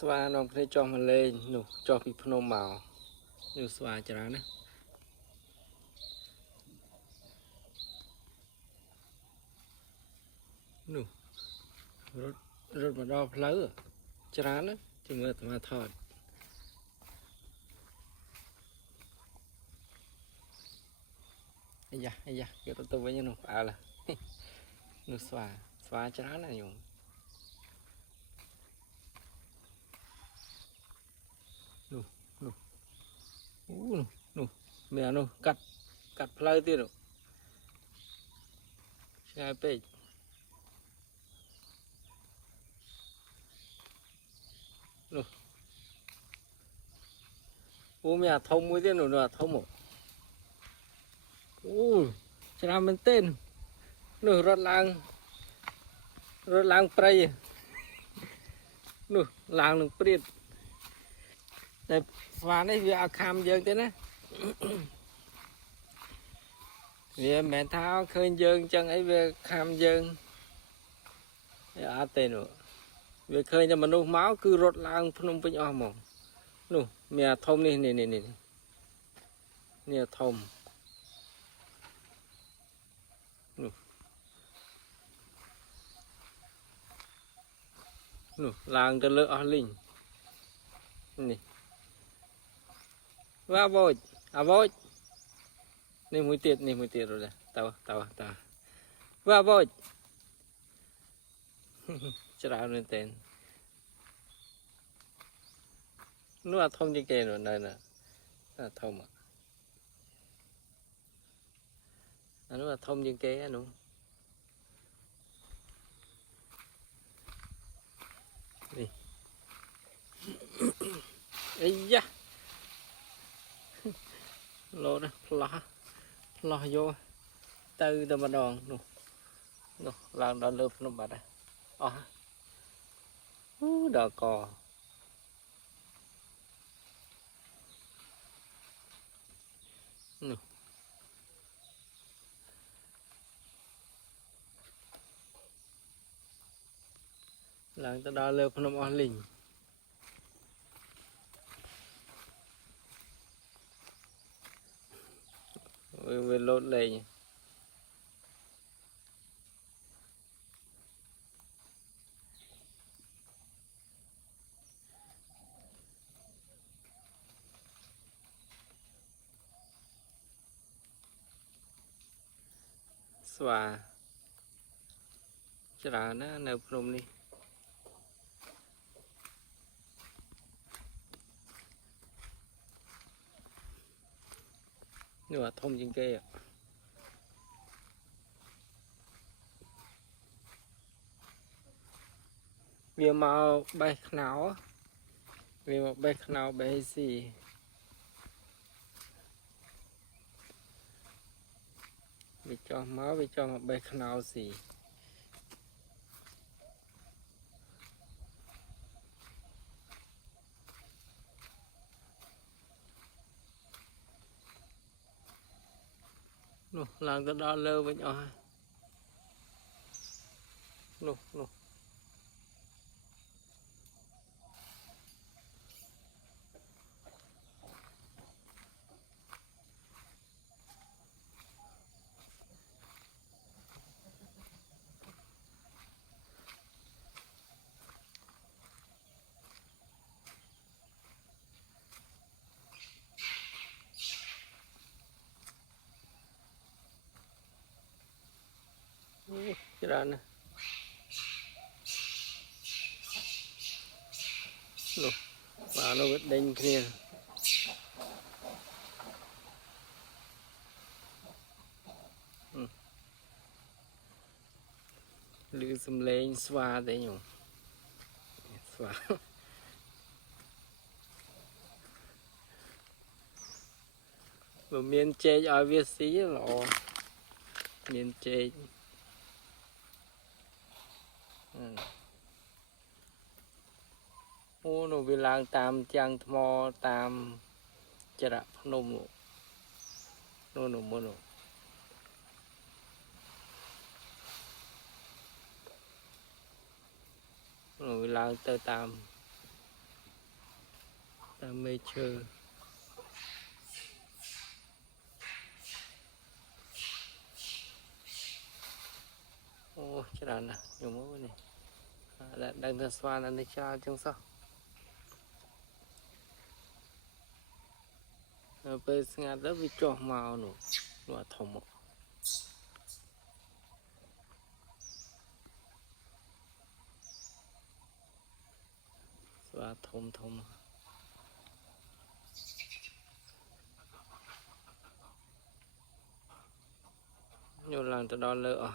ស្វានំគ្នាចុះមកលេងនោះចុះពីភ្នំមកនោះស្វាច្រើនណានោះរត់មកដល់ផ្លូវច្រើនណាជំរឿអាថតអាយ៉ាគេរត់ទៅវិញនោះផ្អើលនោះស្វាច្រើនណាញោមនោះអូនោះមាននោះកាត់ផ្លូវទៀតឆ្ងាយពេកនោះអូមានអាធំមួយទៀតនោះអាធំអូច្រើនមែនទែននោះរត់ឡើងព្រៃនោះឡើងនឹងព្រាតតែស្វានេះវាអត់ខាំយើងទេណាវាមិនមែនថាឃើញយើងចឹងអីវាខាំយើងអត់ទេនោះវាឃើញតែមនុស្សមកគឺរត់ឡើងភ្នំពេញអស់ហ្មងនោះមានអាធំនេះអាធំនោះឡើងទៅលើអស់លីងនេះវ៉ាវ៉ូចអាវ៉ូចនេះមួយទៀតរត់តើវ៉ាវ៉ូចច្រើនមែនទែននោះអាធំជាងគេនោះនៅអាធំអានោះអាធំជាងគេអានោះនេះអាយ៉ាលោតផ្លោះយកទៅតែម្ដងនោះឡើងដល់លើភ្នំបាត់ហើយអស់អូដល់កនោះឡើងទៅដល់លើភ្នំអស់លីងវាលោតលេងស្វាច្រើនណានៅភ្នំនេះនោះអាធំជាងគេវាមកបេះខ្នោវាមកបេះខ្នោបេះស៊ីវាចោះមកបេះខ្នោស៊ីនោះឡើងទៅដល់លើវិញអស់ហើយនោះច្រើនណានោះបាទនោះវាដេញគ្នាឮសំឡេងស្វាទេញោមស្វាបើមានចេកឲ្យវាស៊ីល្អមានចេកអូនោះវាឡើងតាមចាំងថ្មតាមចរៈភ្នំនោះមុននោះវាឡើងទៅតាម ta mê chơi ô chết đàn nè nhiều mối này đang thân xoan anh đi cha trong sao bây giờ đó bị cho màu nữa nó thòng và thùng thùng nhiều lần từ đó lỡ